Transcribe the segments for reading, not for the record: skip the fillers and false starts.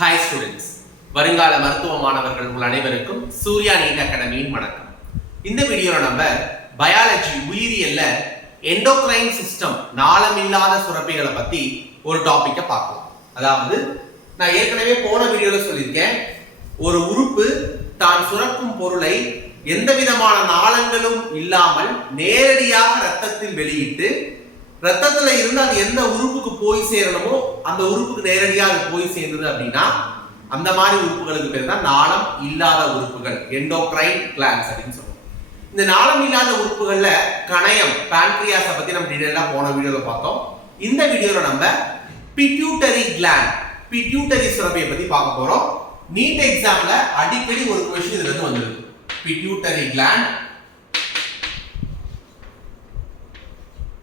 Hi students, வருங்கால மருத்துவ மாணவர்கள் உங்கள் அனைவருக்கும் சூர்யா நீட் அகாடமியின் வணக்கம். இந்த வீடியோவில் நம்ம பயாலஜி உயிரியல்ல எண்டோக்ரைன் சிஸ்டம் நாளமில்லாத சுரப்பிகளை பத்தி ஒரு டாபிக்கை பார்க்கலாம். அதாவது நான் ஏற்கனவே போன வீடியோல சொல்லியிருக்கேன், ஒரு உறுப்பு தான் சுரக்கும் பொருளை எந்த விதமான நாளங்களும் இல்லாமல் நேரடியாக ரத்தத்தில் வெளியிட்டு ரத்தத்துல இருந்து அது எந்த உறுப்புக்கு போய் சேரணுமோ அந்த உறுப்புக்கு நேரடியாக அது போய் சேர்ந்தது அப்படின்னா அந்த மாதிரி உறுப்புகளுக்கு பேர் தான் நாளம் இல்லாத உறுப்புகள், எண்டோக்ரைன் கிளாண்ட்ஸ் அப்படின்னு சொல்லுவோம். இந்த நாளம் இல்லாத உறுப்புகள்ல கணையம், பான்கிரியாஸை பத்தி நம்ம டீடைலா போன வீடியோல பார்த்தோம். இந்த வீடியோல நம்ம பிட்யூட்டரி கிளாண்ட், பிட்யூட்டரி சுரப்பியை பத்தி பார்க்க போறோம். நீட் எக்ஸாம்ல அடிக்கடி ஒரு क्वेश्चन இதுல இருந்து வந்திருக்கு. பிட்யூட்டரி கிளாண்ட்,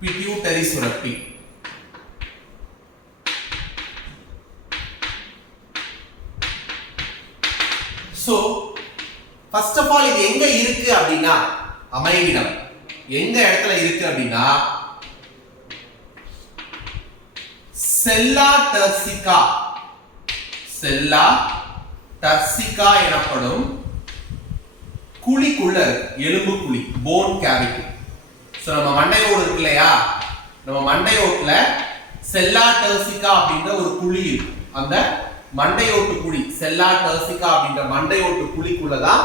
பிட்யூட்டரி சுரப்பி. சோ ஃபர்ஸ்ட் ஆஃப் ஆல் இது எங்க இருக்கு அப்படின்னா அமைவிடம் எங்க இடத்துல இருக்கு அப்படின்னா செல்லா டர்சிகா, செல்லா டர்சிகா எனப்படும் குழிக்குள்ள எலும்பு குழி, போன் கேவிட்டி. சோ நம்ம மண்டையோடு இருக்கு இல்லையா, நம்ம மண்டையோட்டுல செல்லா டர்சிகா அப்படின்ற ஒரு குழி இருக்கு. அந்த மண்டையோட்டு குழி, செல்லா டர்சிகா அப்படின்ற மண்டையோட்டு குழிக்குள்ளதான்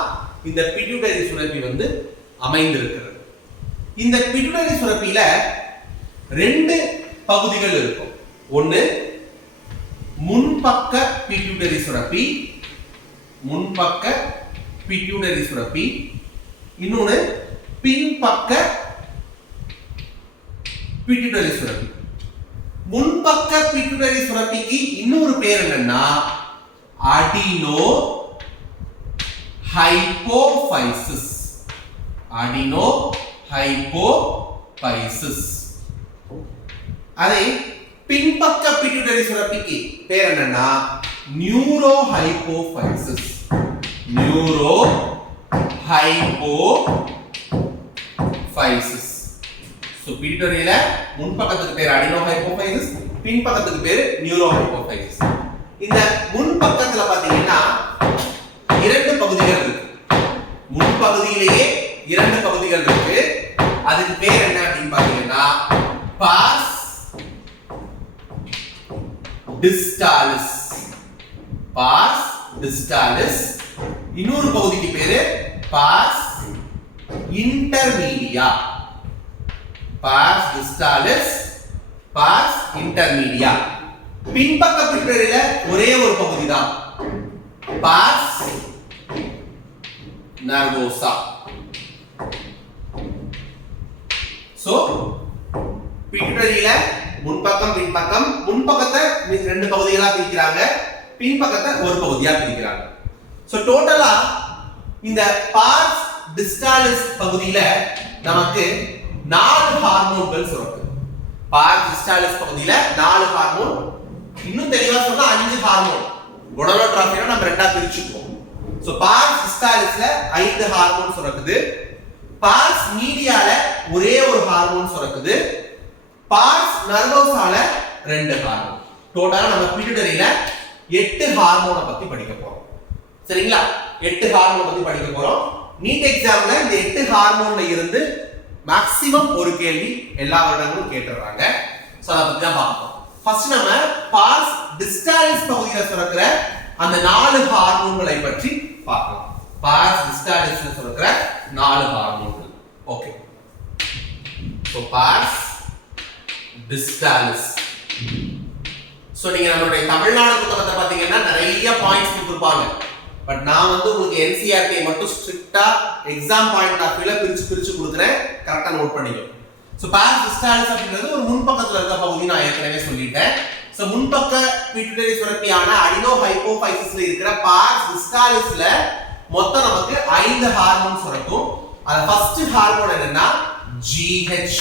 இந்த பிட்யூட்டரி சுரப்பி வந்து அமைந்திருக்கிறது. இந்த பிட்யூட்டரி சுரப்பியில ரெண்டு பகுதிகள் இருக்கும். ஒன்னு முன்பக்க பிட்யூட்டரி சுரப்பி, முன்பக்க பிட்யூட்டரி சுரப்பி. இன்னொன்னு பின்பக்க பிட்யூட்டரி சுரப்பி. முன்பக்க பிட்யூட்டரி சுரப்பிக்கு இன்னொரு பேர் என்னன்னா அடினோ ஹைபோஃபைசிஸ், அடினோ ஹைபோஃபைசிஸ். அதே பின்பக்க பிட்யூட்டரி சுரப்பிக்கு பேர் என்னன்னா நியூரோ ஹைபோஃபைசிஸ், நியூரோ ஹைபோஃபைசிஸ். சோ பிட்யூட்டரியில முன்பக்கத்துக்கு பேர் அடினோ ஹைபோஃபைசிஸ், பின்பக்கத்துக்கு பேர் நியூரோ ஹைபோஃபைசிஸ். இந்த முன்பக்கத்துல பாத்தீங்கன்னா இரண்டு பகுதிகள் இருக்கு. முன்பகுதியிலேயே இரண்டு பகுதிகள் இருக்கு. அதுக்கு பேர் என்ன அப்படின்னு பாத்தீங்கன்னா பாஸ் டிஸ்டாலிஸ், பாஸ் டிஸ்டாலிஸ். இன்னொரு பகுதிக்கு பேரு pars intermedia, pars distalis, pars intermedia. பின்பக்க பிட்யூட்டரியில ஒரே ஒரு பகுதி தான், பாஸ் நர்வோசா. சோ பிட்யூட்டரியில முன்பக்கம் பின்பக்கம், முன்பக்கத்தை ரெண்டு பகுதிகளா பிரிக்கிறாங்க, பின்பக்கத்தை ஒரு பகுதியா பிரிக்கிறாங்க. சோ டோட்டலா இந்த பாஸ் டிஸ்டாலிஸ் பகுதியில நமக்கு 4 ஹார்மோன்கள் சுரக்குது. பாஸ் டிஸ்டாலிஸ் பகுதியில 4 ஹார்மோன், இன்னும் தெளிவா சொன்னா 5 ஹார்மோன். குணலோட்ரோபினா நம்ம ரெண்டா பிரிச்சுக்குவோம். சோ பாஸ் டிஸ்டாலிஸ்ல 5 ஹார்மோன் சுரக்குது. பாஸ் மீடியால ஒரே ஒரு ஹார்மோன் சுரக்குது. பாஸ் நர்வோசால 2 ஹார்மோன். டோட்டலா நம்ம பிட்யூட்டரியில 8 ஹார்மோனை பத்தி படிக்க போறோம். சரிங்களா? 8 ஹார்மோன் பத்தி படிக்க போறோம். நீட் எக்ஸாம்ல இந்த 8 ஹார்மோன்ல இருந்து மேக்ஸிமம் ஒரு கேள்வி எல்லா வருடங்களும் கேட்டுறாங்க. சோ அத பத்தி தான் பார்ப்போம். ஃபர்ஸ்ட் நம்ம பாஸ் டிஸ்டாலிஸ் பகுதியில சுரக்கிற அந்த 4 ஹார்மோன்களை பற்றி பார்க்கலாம். பாஸ் டிஸ்டாலிஸ்ல சுரக்கிற 4 ஹார்மோன்கள். Okay. So pars distalis. So நீங்க நம்மளுடைய தமிழ்நாடு புத்தகத்தை பாத்தீங்கன்னா நிறைய பாயிண்ட்ஸ் கொடுத்திருப்பாங்க. பட் நான் வந்து உங்களுக்கு NCERT மட்டும் ஸ்ட்ரிக்ட்டா எக்ஸாம் பாயிண்ட் ஆஃப் வியூல பிரிச்சு கொடுக்கிறேன். கரெக்ட்டா நோட் பண்ணிக்கோ. சோ பாஸ் டிஸ்டாலிஸ் அப்படிங்கிறது ஒரு முன்பக்கத்துல இருக்க பகுதி, நான் ஏற்கனவே சொல்லிட்டேன். சோ முன்பக்க பிட்யூட்டரி சுரப்பியான அடினோ ஹைபோஃபைசிஸ்ல இருக்கிற பாஸ் டிஸ்டாலிஸ்ல மொத்தம் நமக்கு 5 ஹார்மோன் சுரக்கும். அது ஃபர்ஸ்ட் ஹார்மோன் என்னன்னா GH.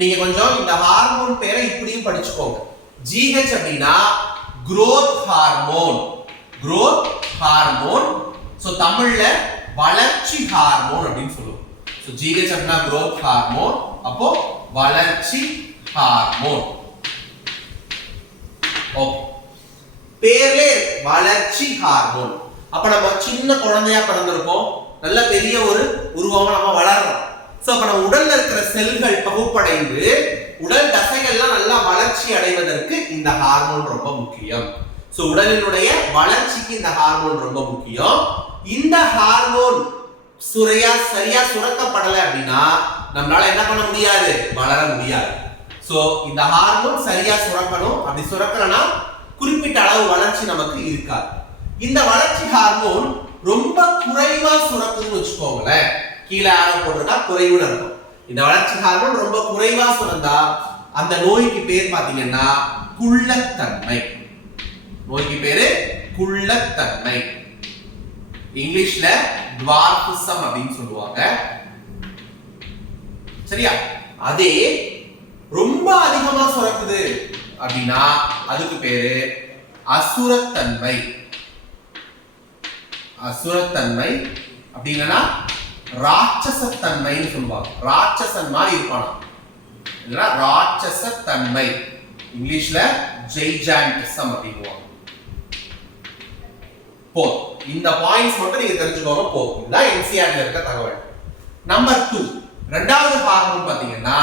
நீங்க கொஞ்சம் இந்த ஹார்மோன் பேரை இப்படியும் படிச்சுக்கோங்க. GH அப்படின்னா growth hormone, growth hormone. So தமிழ்ல வளர்ச்சி ஹார்மோன் அப்படின்னு சொல்லுவோம். சோ GH அப்படின்னா growth ஹார்மோன், அப்போ வளர்ச்சி ஹார்மோன். ஓகே, பேர்ல வளர்ச்சி ஹார்மோன். அப்ப நம்ம சின்ன குழந்தையா பிறந்திருப்போம், நல்ல பெரிய ஒரு உருவமா நம்ம வளர்றோம். சோ அப்ப நம்ம உடல்ல இருக்கிற செல்கள் பகுப்படைந்து உடல் தசைகள்லாம் நல்லா வளர்ச்சி அடைவதற்கு இந்த ஹார்மோன் ரொம்ப முக்கியம். சோ உடலினுடைய வளர்ச்சிக்கு இந்த ஹார்மோன் ரொம்ப முக்கியம். இந்த ஹார்மோன் சரியா சுரக்கப்படலை அப்படின்னா நம்மளால என்ன பண்ண முடியாது, வளர முடியாது. சோ இந்த ஹார்மோன் சரியா சுரக்கணும். அப்படி சுரக்கலனா குறிப்பிட்ட அளவு வளர்ச்சி நமக்கு இருக்காது. இந்த வளர்ச்சி ஹார்மோன் ரொம்ப குறைவா சுரக்குதுன்னு வச்சுக்கோங்களேன், கீழே ஆரோ போட்டிருக்கா குறைவுன்னு இருக்கும். இந்த வளர்ச்சி ஹார்மோன் ரொம்ப குறைவா சுரந்தா அந்த நோய்க்கு பேர் பாத்தீங்கன்னா குள்ளத்தன்மை. நோய்க்கு பேரு குள்ளத்தன்மை. இங்கிலீஷ்ல டுவார்பிசம் அப்படின்னு சொல்லுவாங்க. சரியா? அதே ரொம்ப அதிகமா சுரக்குது அப்படின்னா அதுக்கு பேரு அசுரத்தன்மை. அசுரத்தன்மை அப்படின்னா ராட்சசத்தன்மைன்னு சொல்லுவாங்க. ராட்சசன் மாதிரி இருப்பானா, இல்லைன்னா ராட்சசத்தன்மை. இங்கிலீஷ்ல ஜெய்ஜாண்டிசம் அப்படிங்குவாங்க. இந்த பாயிண்ட்ஸ் மட்டும் நீங்க தெரிஞ்சுக்கோங்க போதும். இதுதான் என்சிஆர்ல இருக்க தகவல். நம்பர் 2, இரண்டாவது ஹார்மோன் பாத்தீங்கன்னா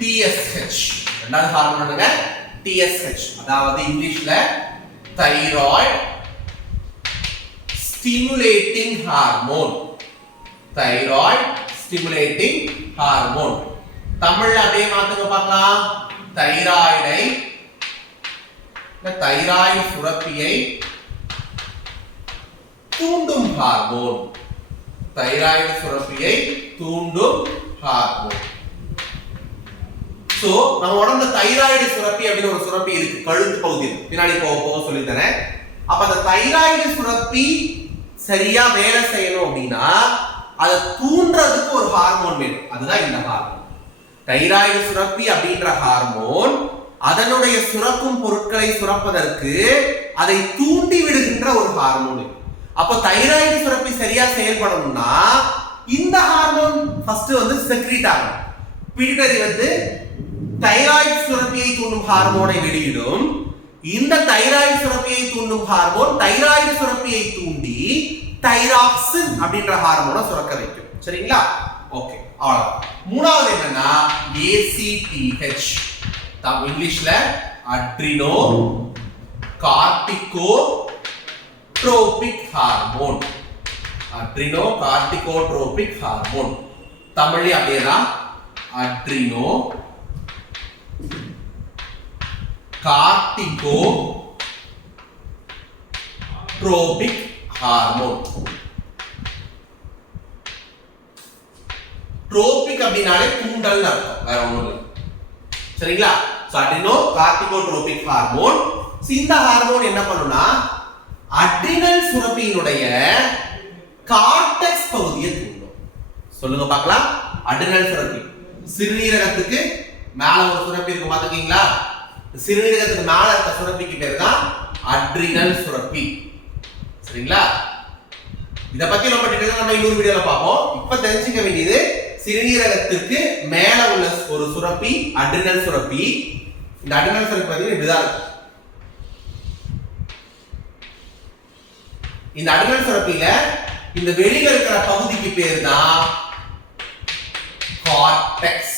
TSH. இரண்டாவது ஹார்மோன் என்னங்க? TSH. அதாவது இங்கிலீஷ்ல thyroid stimulating hormone. Thyroid stimulating hormone. தமிழ்ல அப்படியே மாத்துங்க பார்க்கலாம். தைராய்டை, தைராய்டு சுரப்பியை தூண்டும் ஹார்மோன். தைராய்டு சுரப்பியை தூண்டும் ஹார்மோன். சோ நம்ம உடம்புல தைராய்டு சுரப்பி அப்படின்னு ஒரு சுரப்பி இருக்கு, கழுத்து பகுதியில். பின்னாடி போக சொல்லி தரேன். அப்ப அந்த தைராய்டு சுரப்பி சரியா வேலை செய்யணும் அப்படின்னா அதை தூண்டுறதுக்கு ஒரு ஹார்மோன் வேணும். அதுதான் இந்த ஹார்மோன். தைராய்டு சுரப்பி அப்படின்ற ஹார்மோன் அதனுடைய சுரக்கும் பொருட்களை சுரப்பதற்கு அதை தூண்டி விடுகின்ற ஒரு ஹார்மோன். அப்ப தைராய்டு சுரப்பி சரியா செயல்படணும்னா இந்த ஹார்மோன் ஃபர்ஸ்ட் செக்ரீட் ஆகணும். பிடிட்டரி தைராய்டு சுரப்பியை தூண்டும் ஹார்மோனை வெளியிடும். இந்த தைராய்டு சுரப்பியை தூண்டும் ஹார்மோன் தைராய்டு சுரப்பியை தூண்டி தைராக்சின் அப்படின்ற ஹார்மோனை சுரக்க வைக்கும். சரிங்களா? ஓகே, அவ்வளவுதான். மூணாவது என்னன்னா ACTH. இங்கிலீஷ்ல Adreno corticotropic hormone. Adrenocorticotropic hormone. தமிழ்ல அப்படியேதான் அட்ரினோ கார்டிகோட்ரோபிக் ஹார்மோன். ட்ரோபிக் அப்படினாலே தூண்டல் அர்த்தம், வேற ஒண்ணும் இல்லை. சரிங்களா? Adreno corticotropic hormone. இந்த ஹார்மோன் என்ன பண்ணும்னா அட்ரினல் சுரப்பியினுடைய கார்டெக்ஸ் பகுதியை தூண்டும். சொல்லுங்க பார்க்கலாம். அட்ரினல் சுரப்பி சிறுநீரகத்துக்கு மேல ஒரு சுரப்பி இருக்கு, பாத்துக்கீங்களா? சிறுநீரகத்துக்கு மேல இருக்க சுரப்பிக்கு பேர் தான் அட்ரினல் சுரப்பி. சரிங்களா? இத பத்தி நம்ம டீடைலா நம்ம இன்னொரு வீடியோல பார்ப்போம். இப்ப தெரிஞ்சுக்க வேண்டியது சிறுநீரகத்துக்கு மேல உள்ள ஒரு சுரப்பி அட்ரினல் சுரப்பி. இந்த அட்ரினல் சுரப்பி பத்தி இப்படிதான் இருக்கு. இந்த அட்ரினல் சுரப்பில இந்த வெளியில இருக்கிற பகுதிக்கு பேர் தான் கார்டெக்ஸ்.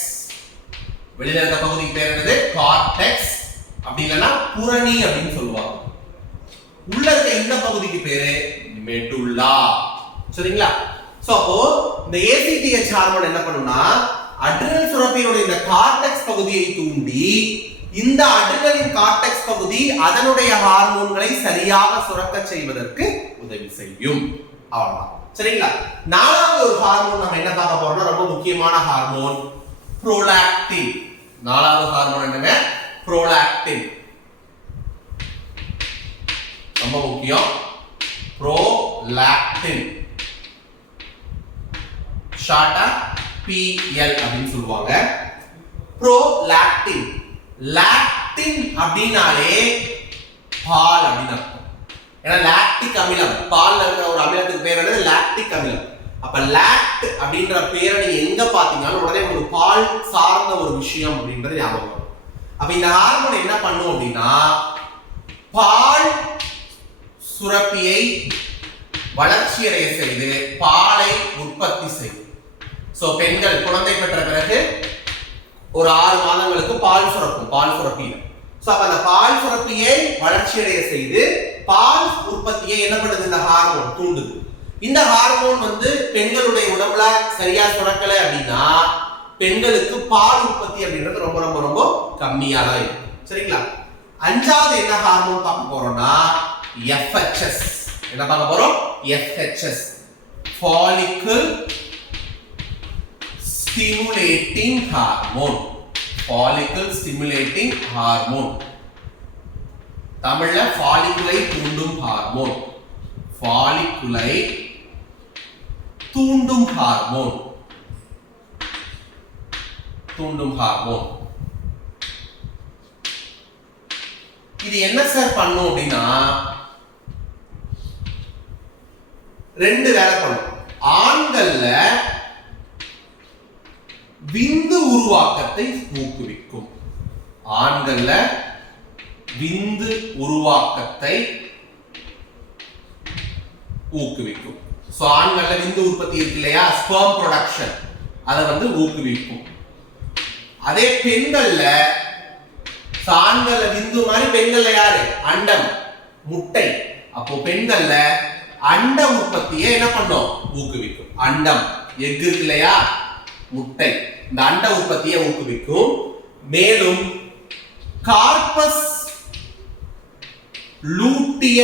வெளியில இருக்க பகுதிக்கு பேர் என்னது? கார்டெக்ஸ். அப்படி இல்லைன்னா புரணி அப்படின்னு சொல்லுவாங்க. உள்ள இருக்க இந்த பகுதிக்கு பேரு மெடுல்லா. சரிங்களா? சோ அப்போ இந்த ACTH ஹார்மோன் என்ன பண்ணும்னா அட்ரினல் சுரப்பியினுடைய இந்த கார்டெக்ஸ் பகுதியை தூண்டி இந்த அட்ரினலின் கார்டெக்ஸ் பகுதி அதனுடைய ஹார்மோன்களை சரியாக சுரக்க செய்வதற்கு உதவி செய்யும். அவ்வளவுதான். சரிங்களா? நாலாவது ஒரு ஹார்மோன் நம்ம என்ன பார்க்க போறோம்னா ரொம்ப முக்கியமான ஹார்மோன் புரோலாக்டின். நாலாவது ஹார்மோன் என்னங்க? புரோலாக்டின். ரொம்ப முக்கியம். புரோலாக்டின் ஷார்ட்டா PL அப்படின்னு சொல்லுவாங்க. புரோலாக்டின். லாக்டின் அப்படினாலே பால் அப்படின்னு அர்த்தம். ஏன்னா லாக்டிக் அமிலம், பால்ல இருக்கிற ஒரு அமிலத்துக்கு பேர் என்னது? லாக்டிக் அமிலம். அப்ப லாக்ட் அப்படின்ற பேரை நீங்க எங்க பாத்தீங்கன்னாலும் உடனே ஒரு பால் சார்ந்த ஒரு விஷயம் அப்படின்றது ஞாபகம் வரும். அப்ப இந்த ஹார்மோன் என்ன பண்ணும் அப்படின்னா பால் சுரப்பியை வளர்ச்சியடைய செய்து பாலை உற்பத்தி செய்யும். சோ பெண்கள் குழந்தை பெற்ற பிறகு ஒரு 6 மாதங்களுக்கு பால் சுரக்கும், பால் சுரப்பியில. சோ அப்ப அந்த பால் சுரப்பியை வளர்ச்சியடைய செய்து பால் உற்பத்தியை என்ன பண்ணுது, இந்த ஹார்மோன் தூண்டுது. இந்த ஹார்மோன் பெண்களுடைய உடம்புல சரியா சுரக்கல அப்படின்னா பெண்களுக்கு பால் உற்பத்தி அப்படின்றது ரொம்ப ரொம்ப ரொம்ப கம்மியா தான் இருக்கும். சரிங்களா? 5வது என்ன ஹார்மோன் பார்க்க போறோம்னா FHS. என்ன பார்க்க போறோம்? FHS, follicle stimulating hormone. follicle stimulating hormone, தமிழ்ல ஃபாலிகுலை தூண்டும் ஹார்மோன். ஃபாலிகுலை தூண்டும் ஹார்மோன், தூண்டும் ஹார்மோன். இது என்ன சார் பண்ணும் அப்படின்னா 2 வேலை பண்ணும். ஆண்கள்ல விந்து உருவாக்கத்தை ஊக்குவிக்கும். ஆண்கள்ல விந்து உருவாக்கத்தை ஊக்குவிக்கும். சோ ஆண்கள்ல விந்து உற்பத்தி இருக்கு இல்லையா, ஸ்பெர்ம் ப்ரொடக்ஷன், அதை ஊக்குவிக்கும். அதே பெண்கள்ல ஆண்கள்ல விந்து மாதிரி பெண்கள்ல யாரு, அண்டம், முட்டை. அப்போ பெண்கள்ல அண்ட உற்பத்தியை என்ன பண்ணும், ஊக்குவிக்கும். அண்டம், எக் இருக்கு இல்லையா, முட்டை, இந்த அண்ட உற்பத்தியை ஊக்குவிக்கும். மேலும் கார்பஸ் லூட்டிய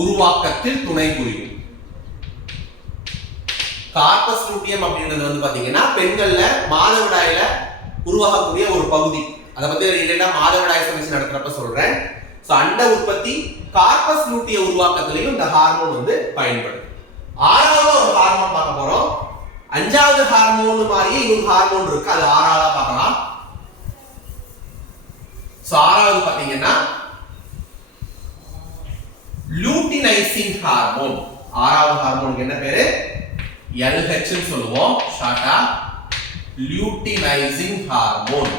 உருவாக்கத்தில் துணை புரியும். கார்பஸ் லூட்டியம் அப்படின்றது பாத்தீங்கன்னா பெண்கள்ல மாதவிடாயில உருவாகக்கூடிய ஒரு பகுதி. அதை பத்தி மாதவிடாய் சமீட்சை நடத்துறப்ப சொல்றேன். சோ அண்ட உற்பத்தி, கார்பஸ் லூட்டிய உருவாக்கத்திலையும் இந்த ஹார்மோன் பயன்படுது. 6வது ஒரு ஹார்மோன் பார்க்க போறோம். 5வது ஹார்மோன் மாதிரியே இன்னொரு ஹார்மோன் இருக்கு, அது 6வதா பார்க்கலாம். சோ 6வது பாத்தீங்கன்னா லூட்டினைசிங் ஹார்மோன். 6வது ஹார்மோனுக்கு என்ன பேரு, LH ன்னு சொல்லுவோம் ஷார்ட்டா, லூட்டினைசிங் ஹார்மோன்.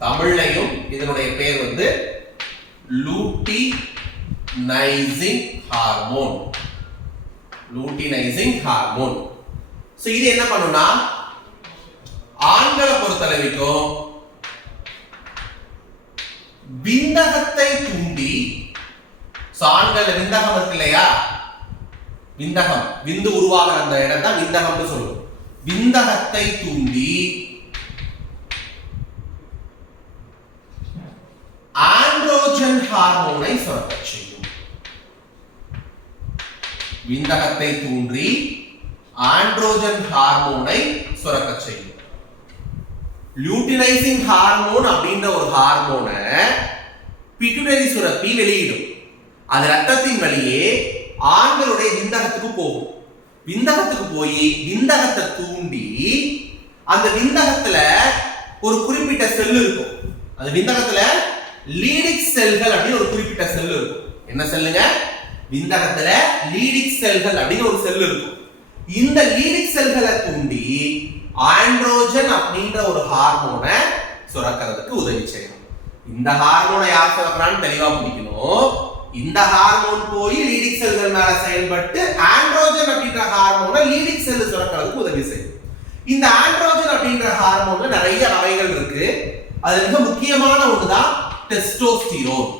தமிழ்லையும் இதனுடைய பேர் luteinizing hormone. Luteinizing hormone. So இது என்ன பண்ணுனா ஆண்களை பொறுத்தளவுக்கும் விந்தகத்தை தூண்டி, ஆண்கள் விந்தகம் இருக்கு இல்லையா, விந்தகம், விந்து உருவாகிற அந்த இடத்தை விந்தகம்னு சொல்லுவோம். விந்தகத்தை தூண்டி ஆண்ட்ரோஜன் ஹார்மோனை சுரக்கச் செய்யும். விந்தகத்தை தூண்டி ஆண்ட்ரோஜன் ஹார்மோனை சுரக்கச் செய்யும். லூட்டினைசிங் ஹார்மோன் அப்படின்ற ஒரு ஹார்மோனை பிட்யூட்டரி சுரப்பி வெளியிடும். அது ரத்தத்தின் வழியே ஆண்களுடைய விந்தகத்துக்கு போகும். விந்தகத்துக்கு போய் விந்தகத்தை தூண்டி அந்த விந்தகத்துல ஒரு குறிப்பிட்ட செல் இருக்கும். அந்த விந்தகத்துல லீடிக் செல்கள் அப்படின்னு ஒரு குறிப்பிட்ட செல் இருக்கும். என்ன செல்லுங்க, விந்தகத்துல லீடிக் செல்கள் அப்படின்னு ஒரு செல் இருக்கும். இந்த லீடிக் செல்களை தூண்டி ஆண்ட்ரோஜன் அப்படின்ற ஒரு ஹார்மோனை சுரக்கிறதுக்கு உதவி செய்யணும். இந்த ஹார்மோனை யார் சுரக்கிறான்னு தெளிவா பிடிக்கணும். இந்த ஹார்மோன் போய் லீடிக் செல்கள் மேல செயல்பட்டு ஆண்ட்ரோஜன் அப்படின்ற ஹார்மோனை லீடிக் செல் சுரக்கிறதுக்கு உதவி செய்யும். இந்த ஆண்ட்ரோஜன் அப்படின்ற ஹார்மோன்ல நிறைய வகைகள் இருக்கு. அது மிக முக்கியமான ஒண்ணுதான் டெஸ்டோஸ்டிரோன்.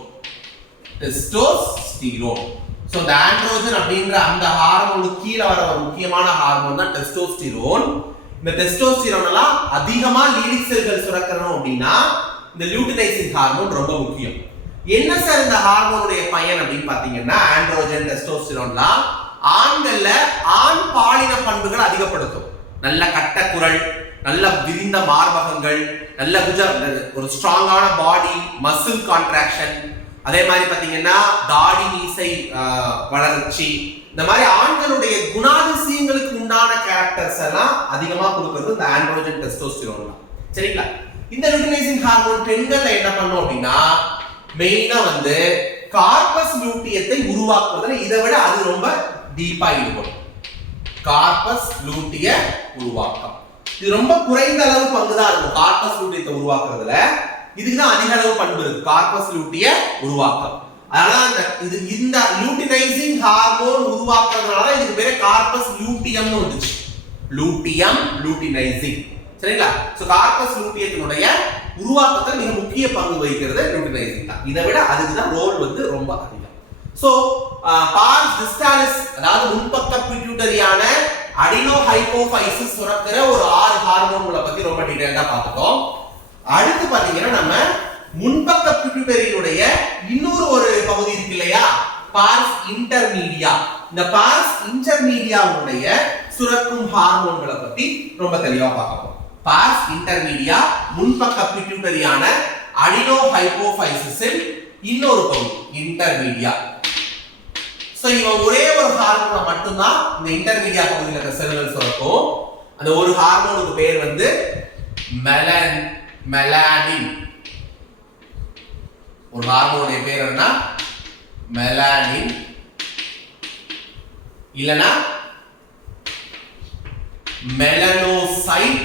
டெஸ்டோஸ்டிரோன். சோ இந்த ஆண்ட்ரோஜன் அப்படின்ற அந்த ஹார்மோனுக்கு கீழ வர ஒரு முக்கியமான ஹார்மோன் தான் டெஸ்டோஸ்டிரோன். இந்த டெஸ்டோஸ்டிரோன் எல்லாம் அதிகமா லீடிக் செல்கள் சுரக்கணும் அப்படின்னா இந்த லூட்டினைசிங் ஹார்மோன் ரொம்ப முக்கியம். என்ன சார் இந்த ஹார்மோனுடைய பயன் அப்படின்னு பாத்தீங்கன்னா, ஆண்ட்ரோஜன், டெஸ்டோஸ்டிரோன்லாம் ஆண்கள்ல ஆண் பாலின பண்புகள் அதிகப்படுத்தும். நல்ல கட்ட குரல், நல்ல விரிந்த மார்பகங்கள், நல்ல ஒரு ஸ்ட்ராங்கான பாடி, மசில் கான்ட்ராக்ஷன், அதே மாதிரி பாத்தீங்கன்னா தாடி மீசை வளர்ச்சி, இந்த மாதிரி ஆண்களுடைய குணாதிசயங்களுக்கு உண்டான கேரக்டர்ஸ் எல்லாம் அதிகமா கொடுக்கிறது இந்த ஆண்ட்ரோஜன் டெஸ்டோஸ்டிரோன் தான். சரிங்களா? இந்த லூட்டினைசிங் ஹார்மோன் பெண்கள்ல என்ன பண்ணும் அப்படின்னா மெயினா கார்பஸ் லூட்டியத்தை உருவாக்குவதில் இதை விட அது ரொம்ப டீப்பா ஈடுபடும். கார்பஸ் லூட்டிய உருவாக்கம் இது ரொம்ப குறைந்த அளவு பங்குதான் இருக்கும் கார்பஸ் லூட்டியத்தை உருவாக்குறதுல. இதுக்கு தான் அதிக அளவு பண்பு இருக்கு கார்பஸ் லூட்டிய உருவாக்கம். அதனால இந்த லூட்டினைசிங் ஹார்மோன் உருவாக்குறதுனால இதுக்கு பேரு கார்பஸ் லூட்டியம்னு வந்துச்சு. Luteum luteinizing. சரிங்களா? சோ கார்பஸ் லூட்டியத்தினுடைய உருவாக்கத்துல மிக முக்கிய பங்கு வகிக்கிறது லூட்டினைசிங் தான். இதை விட அதுக்கு தான் ரோல் வந்து ரொம்ப அதிகம். சோ பார்ஸ் டிஸ்டாலிஸ் அதாவது முன்பக்க பிட்யூட்டரியான அடினோஹைபோஃபைசிஸ் சுரக்கிற ஒரு 6 ஹார்மோன்களை பத்தி ரொம்ப டீடைலா பார்த்துட்டோம். அடுத்து பாத்தீங்கன்னா நம்ம முன்பக்க பிட்யூட்டரியினுடைய இன்னொரு பகுதி இருக்கு இல்லையா, பார்ஸ் இன்டர்மீடியா. இந்த பார்ஸ் இன்டர்மீடியாவுடைய சுரக்கும் ஹார்மோன்களை பத்தி ரொம்ப தெளிவா பார்ப்போம். பார்ஸ் இன்டர்மீடியா முன்பக்க பிட்யூட்டரியான அடினோஹைபோஃபைசிஸின் இன்னொரு பகுதி இன்டர்மீடியா. சோ இவன் ஒரே ஒரு ஹார்மோனை மட்டும்தான் இந்த இன்டர்மீடியா பகுதியில் இருக்க செல்கள் சுரக்கும். அந்த ஒரு ஹார்மோனுக்கு பேர் வந்து மெலானின். ஒரு ஹார்மோனுடைய பேர் என்ன? மெலானின். இல்லனா மெலனோசைட்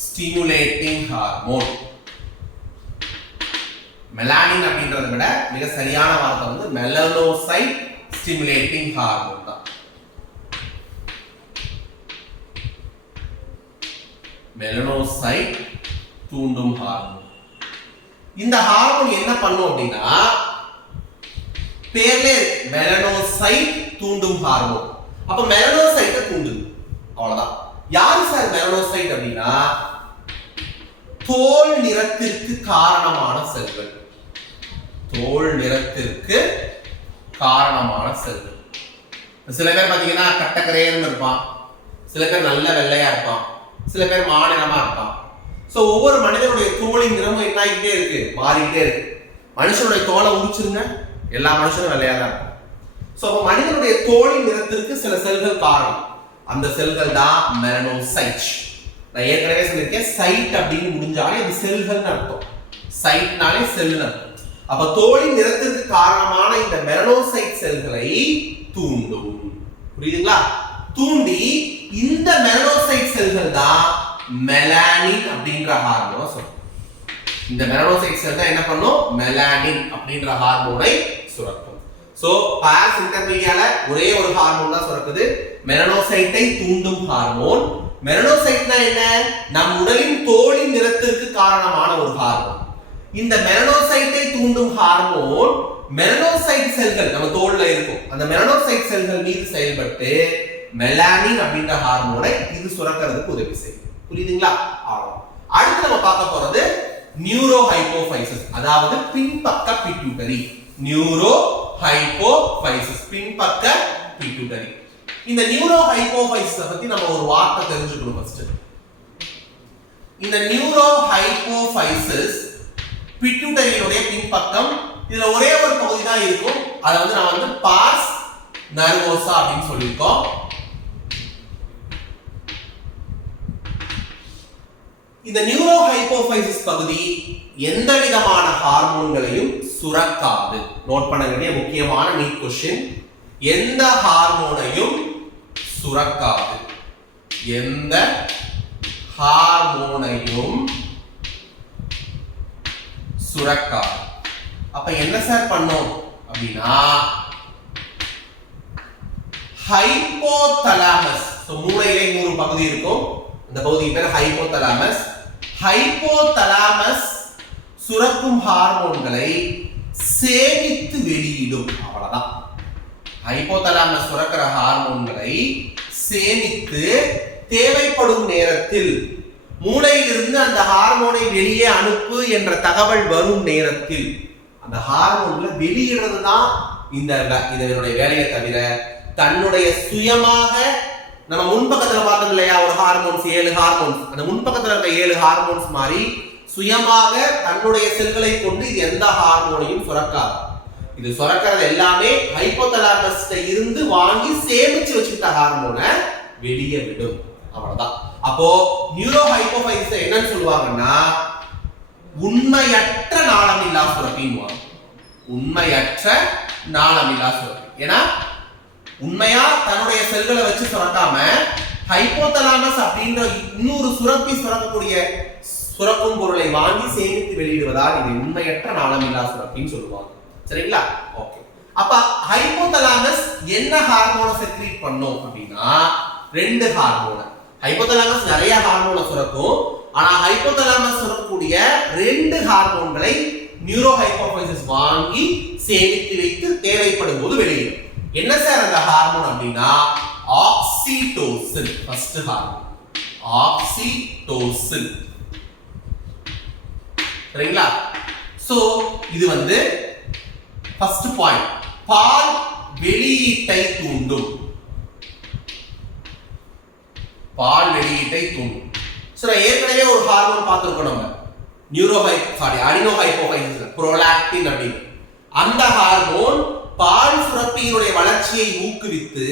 ஸ்டிமுலேட்டிங் ஹார்மோன். மெலானின் அப்படின்றத விட மிக சரியான வார்த்தை வந்து மெலனோசைட் ஸ்டிமுலேட்டிங் ஹார்மோன் தான். மெலனோசைட் தூண்டும் ஹார்மோன். இந்த ஹார்மோன் என்ன பண்ணும் அப்படின்னா, பேர்ல மெலனோசைட் தூண்டும் ஹார்மோன். அப்ப மெலனோசைட்டை தூண்டுது, அவ்வளவுதான். யாரு சார் மெலனோசைட் அப்படின்னா, தோல் நிறத்திற்கு காரணமான செல்கள். தோல் நிறத்திற்கு காரணமான செல்கள். சில பேர் பாத்தீங்கன்னா கட்டக்கரையன்னு இருப்பான், சில பேர் நல்ல வெள்ளையா இருப்பான், சில பேர் மாநிலமா இருப்பான். சோ ஒவ்வொரு மனிதனுடைய தோலின் நிறமும் என்ன ஆகிட்டே இருக்கு, மாறிக்கிட்டே இருக்கு. மனுஷனுடைய தோலை உரிச்சிருங்க, எல்லா மனுஷனும் வெள்ளையா தான் இருக்கும். சோ மனிதனுடைய தோலின் நிறத்திற்கு சில செல்கள் காரணம். அந்த செல்கள் தான் மெலனோசைட். நான் ஏற்கனவே சொல்லியிருக்கேன், சைட் அப்படின்னு முடிஞ்சாலே அது செல்கள் அர்த்தம். சைட்னாலே செல் அர்த்தம். அப்ப தோலின் நிறத்திற்கு காரணமான இந்த மெலனோசைட் செல்களை தூண்டும். புரியுதுங்களா? தூண்டி இந்த மெலனோசைட் செல்கள் தான் மெலானின் அப்படின்ற ஹார்மோனை சொல்லும். இந்த மெலனோசைட் செல் தான் என்ன பண்ணும், மெலானின் அப்படின்ற ஹார்மோனை சுரக்கும். சோ பார்ஸ் இன்டர்மீடியால ஒரே ஒரு ஹார்மோன் தான் சுரக்குது, மெலனோசைட்டை தூண்டும் ஹார்மோன். மெலனோசைட்னா என்ன? நம் உடலின் தோலின் நிறத்திற்கு காரணமான ஒரு ஹார்மோன். இந்த மெலனோசைட்டை தூண்டும் ஹார்மோன் மெலனோசைட் செல்கள் நம்ம தோல்ல இருக்கும், அந்த மெலனோசைட் செல்கள் மீது செயல்பட்டு மெலானின் அப்படின்ற ஹார்மோனை இது சுரக்கிறதுக்கு உதவி செய்யும். புரியுதுங்களா? அடுத்து நம்ம பார்க்க போறது நியூரோஹைபோஃபைசிஸ், அதாவது பின்பக்க பிட்யூட்டரி. நியூரோஹைபோஃபைசிஸ், பின்பக்க பிட்யூட்டரி. இந்த நியூரோஹைபோஃபைசிஸ் பத்தி நம்ம ஒரு வார்த்தை தெரிஞ்சுக்கணும் ஃபர்ஸ்ட். இந்த நியூரோஹைபோஃபைசிஸ் பிட்யூட்டரியினுடைய பின்பக்கம், இதுல ஒரே ஒரு பகுதி தான் இருக்கும். அதை வந்து நான் வந்து பாஸ் நர்வோசா அப்படின்னு சொல்லியிருக்கோம். இந்த நியூரோஹைபோஃபைசிஸ் பகுதி எந்த விதமான ஹார்மோன்களையும் சுரக்காது. நோட் பண்ண வேண்டிய முக்கியமான நீட் கொஸ்டின். எந்த ஹார்மோனையும் சுரக்காது. எந்த ஹார்மோனையும் சுரக்காது. அப்ப என்ன சார் பண்ணோம் அப்படின்னா, ஹைபோதலாமஸ். மூளையிலே 3 பகுதி இருக்கும், அந்த பகுதிக்கு பேர் ஹைபோதலாமஸ். ஹைபோதலாமஸ் சுரக்கும் ஹார்மோன்களை சேமித்து வெளியிடும், அவ்வளவுதான். ஹைபோதலாமஸ் சுரக்கிற ஹார்மோன்களை சேமித்து தேவைப்படும் நேரத்தில் மூளையிலிருந்து அந்த ஹார்மோனை வெளியே அனுப்பு என்ற தகவல் வரும் நேரத்தில் அந்த ஹார்மோன்களை வெளியிடுறது தான் இதனுடைய வேலையை தவிர தன்னுடைய சுயமாக நம்ம முன்பக்கத்துல பார்த்தோம் இல்லையா, ஒரு ஹார்மோன்ஸ் 7 ஹார்மோன்ஸ், அந்த முன்பக்கத்துல இருக்க 7 ஹார்மோன்ஸ் மாதிரி சுயமாக தன்னுடைய செல்களை கொண்டு இது எந்த ஹார்மோனையும் சுரக்காது. இது சுரக்கிறது எல்லாமே ஹைபோதலாமஸ்ல இருந்து வாங்கி சேமிச்சு வச்சுக்கிட்ட ஹார்மோனை வெளியே விடும், அவ்வளவுதான். அப்போ நியூரோஹைபோஃபைசிஸ் என்னன்னு சொல்லுவாங்கன்னா, உண்மையற்ற நாளமில்லா சுரப்பின்னுவாங்க. உண்மையற்ற நாளமில்லா சுரப்பி. ஏன்னா உண்மையா தன்னுடைய செல்களை வச்சு சுரக்காம ஹைபோதலாமஸ் அப்படின்ற இன்னொரு சுரப்பி சுரக்கக்கூடிய சுரக்கும் பொருளை வாங்கி சேமித்து வெளியிடுவதால் இது உண்மையற்ற நாளமில்லா சுரப்பின்னு சொல்லுவாங்க. சரிங்களா? ஓகே. அப்ப ஹைபோதலாமஸ் என்ன ஹார்மோனை செக்ரீட் பண்ணும் அப்படின்னா ரெண்டு ஹார்மோனை. ஹைபோதலாமஸ் நிறைய ஹார்மோனை சுரக்கும். ஆனா ஹைபோதலாமஸ் சுரக்கக்கூடிய ரெண்டு ஹார்மோன்களை நியூரோ ஹைபோஃபைசிஸ் வாங்கி சேமித்து வைத்து தேவைப்படும் போது வெளியிடும். என்ன சார் அந்த ஹார்மோன் அப்படின்னா ஆக்சிடோசின். First hormone oxytocin. சரிங்களா? சோ இது வந்து ஃபர்ஸ்ட் பாயிண்ட். பால் வெளியீட்டை தூண்டும். பால் வெளியீட்டை தூண்டும். சோ ஏற்கனவே ஒரு ஹார்மோன் பார்த்திருக்கோம் நம்ம, அடினோ ஹைபோஃபைசிஸ் புரோலாக்டின் அப்படின்னு. அந்த ஹார்மோன் பால் சுரப்பியினுடைய வளர்ச்சியை ஊக்குவித்து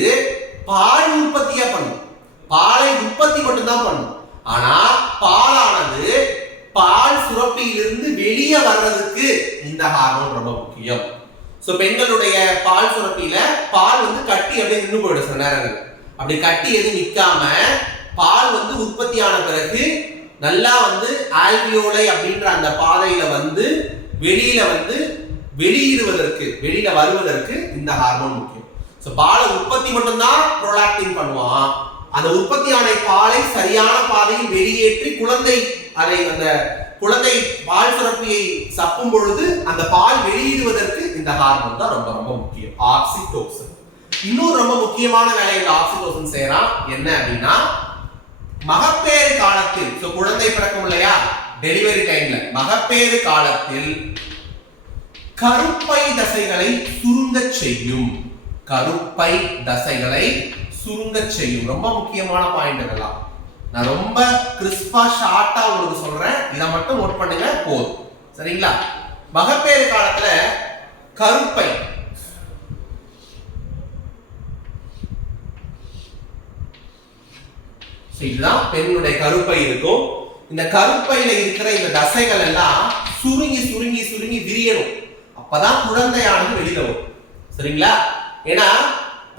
பால் உற்பத்தியா பண்ணும். பாலை உற்பத்தி மட்டும்தான் பண்ணும். ஆனா பாலானது பால் சுரப்பியிலிருந்து வெளியே வர்றதுக்கு இந்த ஹார்மோன் ரொம்ப முக்கியம். சோ பெண்களுடைய பால் சுரப்பியில பால் வந்து கட்டி அப்படியே நின்று போயிடும் சில நேரங்கள். அப்படி கட்டி எதுவும் நிக்காம பால் வந்து உற்பத்தியான பிறகு நல்லா வந்து ஆல்வியோலை அப்படின்ற அந்த பாதையில வந்து வெளியில வந்து வெளியில வருவதற்கு இந்த ஹார்மோன் முக்கியம். சோ பாலை உற்பத்தி மட்டும்தான் புரோலாக்டின் பண்ணுவான். அந்த உற்பத்தியான பாலை சரியான பாதையில் வெளியேற்றி அந்த குழந்தை பால் சுரப்பியை சப்பும் பொழுது அந்த பால் வெளியிடுவதற்கு இந்த ஹார்மோன் தான் ரொம்ப ரொம்ப முக்கியம், ஆக்சிடோசின். இன்னொரு ரொம்ப முக்கியமான வேலை இந்த ஆக்சிடோசின் செய்யறான். என்ன அப்படின்னா மகப்பேறு காலத்தில், குழந்தை பிறக்கும் இல்லையா, டெலிவரி டைம்ல மகப்பேறு காலத்தில் கருப்பை தசைகளை சுருங்க செய்யும். கருப்பை தசைகளை சுருங்க செய்யும். ரொம்ப முக்கியமான பாயிண்ட் இதெல்லாம். நான் ரொம்ப கிறிஸ்பா ஷார்ட்டா உங்களுக்கு சொல்றேன், இதை மட்டும் நோட் பண்ணுங்க போதும். சரிங்களா? மகப்பேறு காலத்துல கருப்பை இதுதான் பெண்ணுடைய கருப்பை இருக்கும். இந்த கருப்பையில இருக்கிற இந்த தசைகள் எல்லாம் சுருங்கி சுருங்கி சுருங்கி விரியணும். அப்பதான் குழந்தையானது வெளியில வரும். சரிங்களா? ஏன்னா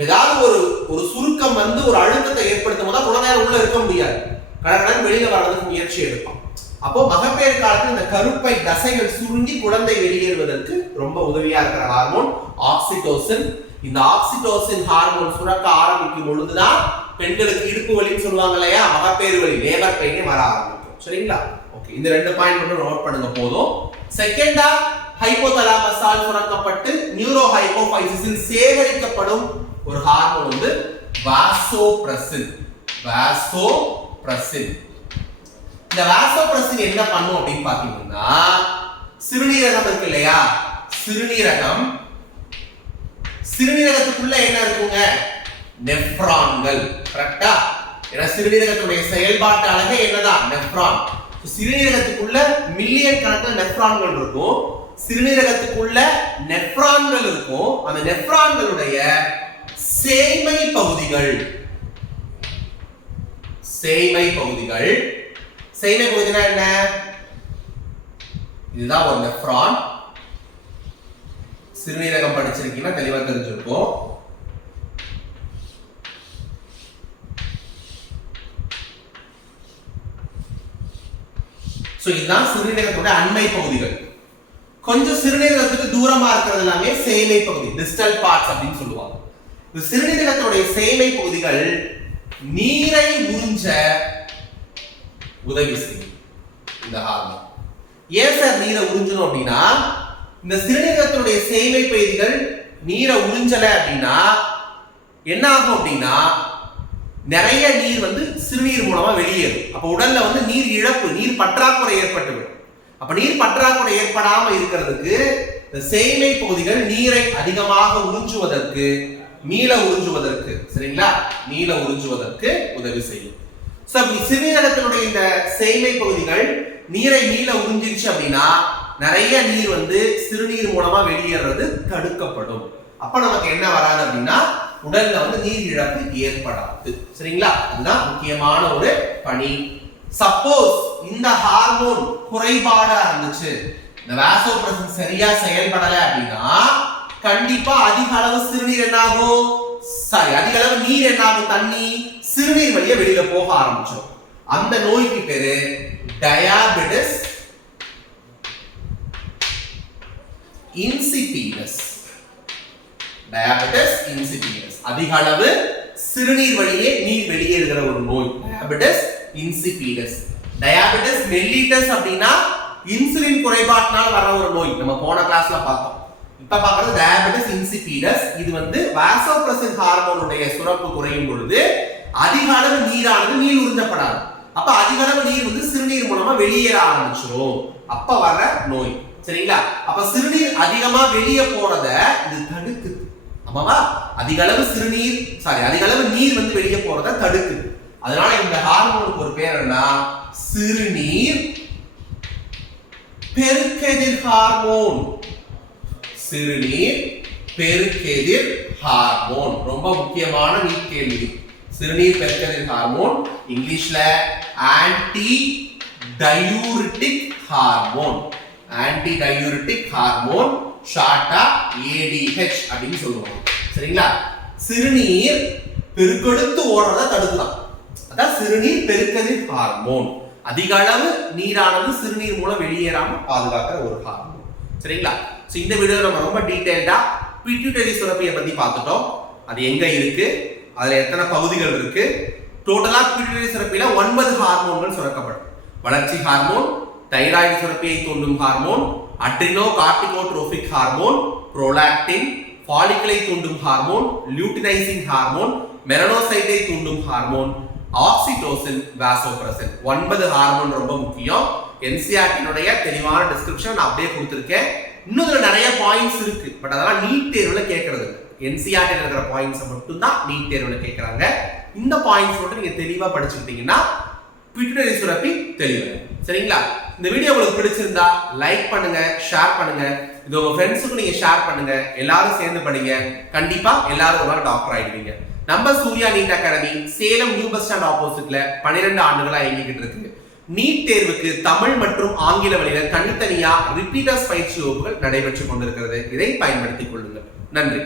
ஏதாவது ஒரு சுருக்கம் வந்து ஒரு அழுத்தத்தை ஏற்படுத்தும் போது குழந்தையால உள்ள இருக்க முடியாது, கடற்கடன் வெளியில வர்றதுக்கு முயற்சி எடுப்பான். அப்போ மகப்பேறு காலத்தில் இந்த கருப்பை தசைகள் சுருங்கி குழந்தை வெளியேறுவதற்கு ரொம்ப உதவியா இருக்கிற ஹார்மோன் ஆக்சிடோசின். இந்த ஆக்சிடோசின் ஹார்மோன் சுரக்க ஆரம்பிக்கும் பொழுதுதான் பெண்களுக்கு இடுப்பு வலின்னு சொல்லுவாங்க இல்லையா, மகப்பேறு வலி, லேபர் பெயினே வர ஆரம்பிக்கும். சரிங்களா? ஓகே, இந்த ரெண்டு பாயிண்ட் மட்டும் நோட் பண்ணுங்க போதும். செகண்டா ஹைபோதலாமஸால் சுரக்கப்பட்டு நியூரோ ஹைபோஃபைசிஸில் சேகரிக்கப்படும் ஒரு ஹார்மோன் வந்து வாசோபிரசின். வாசோபிரசின். இந்த வாசோபிரசின் என்ன பண்ணும் அப்படின்னு பாத்தீங்கன்னா, சிறுநீரகம் இருக்கு இல்லையா, சிறுநீரகத்துக்குள்ள என்ன இருக்குங்க, நெஃப்ரான்கள். கரெக்டா? ஏன்னா சிறுநீரகத்துடைய செயல்பாட்டு அலகு என்னதான், நெஃப்ரான். சிறுநீரகத்துக்குள்ள மில்லியன் கணக்கில் நெஃப்ரான்கள் இருக்கும். சிறுநீரகத்துக்குள்ள நெஃப்ரான்கள் இருக்கும். அந்த நெஃப்ரான்களுடைய சேய்மை பகுதிகள் என்ன, இதுதான் ஒரு நெஃப்ரான். சிறுநீரகம் படிச்சிருக்கீங்கன்னா தெளிவா தெரிஞ்சிருக்கும். இதுதான் சிறுநீரகத்தோட அண்மை பகுதிகள். கொஞ்சம் சிறுநீரகத்துக்கு தூரமா இருக்கிறது எல்லாமே சேய்மை பகுதி, டிஸ்டல் பார்ட்ஸ் அப்படின்னு சொல்லுவாங்க. இந்த சிறுநீரகத்தோட சேய்மை பகுதிகள் நீரை உறிஞ்ச உதவி செய்யும் இந்த ஹார்மோன். ஏன் சார் நீரை உறிஞ்சணும் அப்படின்னா, இந்த சிறுநீரகத்துடைய சேய்மை பகுதிகள் நீரை உறிஞ்சல அப்படின்னா என்ன ஆகும் அப்படின்னா, நிறைய நீர் வந்து சிறுநீர் மூலமா வெளியேறும். அப்ப உடல்ல வந்து நீர் இழப்பு, நீர் பற்றாக்குறை ஏற்பட்டுவிடும். அப்ப நீர் பற்றாக்குறை ஏற்படாம இருக்கிறதுக்கு இந்த சேய்மை பகுதிகள் நீரை அதிகமாக உறிஞ்சுவதற்கு, மீள உறிஞ்சுவதற்கு, சரிங்களா, மீள உறிஞ்சுவதற்கு உதவி செய்யும். சோ அப்படி சிறுநீரகத்தினுடைய இந்த சேய்மை பகுதிகள் நீரை மீள உறிஞ்சிருச்சு அப்படின்னா நிறைய நீர் வந்து சிறுநீர் மூலமா வெளியேறது தடுக்கப்படும். அப்ப நமக்கு என்ன வராது அப்படின்னா, உடல்ல வந்து நீர் இழப்பு ஏற்படாது. சரிங்களா? அதுதான் முக்கியமான ஒரு பணி. சப்போஸ் இந்த ஹார்மோன் குறைபாடா இருந்துச்சு, இந்த வாசோபிரசின் சரியா செயல்படல அப்படின்னா கண்டிப்பா அதிக அளவு சிறுநீர் என்னாகும், அதிக அளவு நீர் என்னாகும், தண்ணி சிறுநீர் வழியா வெளியில போக ஆரம்பிச்சிடும். அந்த நோய்க்கு பேரு diabetes insipidus. diabetes insipidus அதிக அளவு சிறுநீர் வழியே நீர் வெளியேறுகிற ஒரு நோய் diabetes insipidus. diabetes mellitus அப்படினா இன்சுலின் குறைபாட்டினால வர ஒரு நோய் நம்ம போன கிளாஸ்ல பார்த்தோம். இப்ப பார்க்கிறது diabetes insipidus. இது வந்து vasopressin ஹார்மோனுடைய சுரப்பு குறையும் பொழுது அதிக அளவு நீரானது நீர் உறிஞ்சப்படாது. அப்ப அதிக அளவு நீர் வந்து சிறுநீர் மூலமா வெளியேற ஆரம்பிச்சிரும். அப்ப வர நோய். சரிங்களா? அப்ப சிறுநீர் அதிகமா வெளியே போறத இது தடுக்குது. ஆமாவா? அதிக அளவு அதிக அளவு நீர் வந்து வெளியே போறத தடுக்குது. அதனால இந்த ஹார்மோனுக்கு ஒரு பேர் என்ன? சிறுநீர் பெருக்கெதிர் ஹார்மோன். சிறுநீர் பெருக்கெதிர் ஹார்மோன் ரொம்ப முக்கியமான நீட் கேள்வி. சிறுநீர் பெருக்கெதிர் ஹார்மோன் இங்கிலீஷ்ல anti diuretic hormone. Anti diuretic hormone ஷார்ட்டா ADH அப்படின்னு சொல்லுவாங்க. சரிங்களா? சிறுநீர் பெருக்கெடுத்து ஓடுறத தடுக்கலாம். அதான் சிறுநீர் பெருக்கெதிர் ஹார்மோன். அதிக அளவு நீரானது சிறுநீர் மூலம் வெளியேறாம பாதுகாக்கிற ஒரு ஹார்மோன். சரிங்களா? சோ இந்த வீடியோல நம்ம ரொம்ப டீடைலா பிட்யூட்டரி சுரப்பியை பத்தி பார்த்துட்டோம். அது எங்க இருக்கு, அதுல எத்தனை பகுதிகள் இருக்கு, டோட்டலா பிட்யூட்டரி சுரப்பில 9 ஹார்மோன்கள் சுரக்கப்படும். வளர்ச்சி ஹார்மோன், தைராய்டு சுரப்பியை தூண்டும் hormone, adrenocorticotropic hormone, prolactin, ஃபாலிக்கலை தூண்டும் ஹார்மோன், லியூட்டினைசிங் ஹார்மோன், மெலனோசைட்டை தூண்டும் ஹார்மோன், ஆக்சிடோசின், வாசோபிரசின். 9 ஹார்மோன் ரொம்ப முக்கியம். NCERT-னுடைய தெளிவான டிஸ்கிரிப்ஷன் நான் அப்படியே கொடுத்திருக்கேன். இன்னும் இதுல நிறைய பாயிண்ட்ஸ் இருக்கு. பட் அதெல்லாம் நீட் தேர்வுல கேட்கறது இல்லை. NCERT-ல இருக்கிற பாயிண்ட்ஸ் மட்டும் தான் நீட் தேர்வுல கேட்கறாங்க. இந்த பாயிண்ட்ஸ் மட்டும் நீங்க தெளிவா படிச்சுக்கிட்டீங்கன்னா பிட்யூட்டரி சுரப்பி தெளிவு. சரிங்களா? இந்த வீடியோ உங்களுக்கு பிடிச்சிருந்தா லைக் பண்ணுங்க, ஷேர் பண்ணுங்க. இது உங்க ஃப்ரெண்ட்ஸுக்கு நீங்க ஷேர் பண்ணுங்க. எல்லாரும் சேர்ந்து படிங்க. கண்டிப்பா எல்லாரும் ஒரு நாள் டாக்டர் ஆயிடுவீங்க. நம்ம Surya NEET academy Salem new bus stand ஆப்போசிட்ல 12 ஆண்டுகளா இயங்கிட்டு இருக்கு. நீட் தேர்வுக்கு தமிழ் மற்றும் ஆங்கில வழியில தனித்தனியா ரிப்பீட்டர்ஸ் பயிற்சி வகுப்புகள் நடைபெற்றுக் கொண்டிருக்கிறது. இதை பயன்படுத்திக் கொள்ளுங்கள். நன்றி.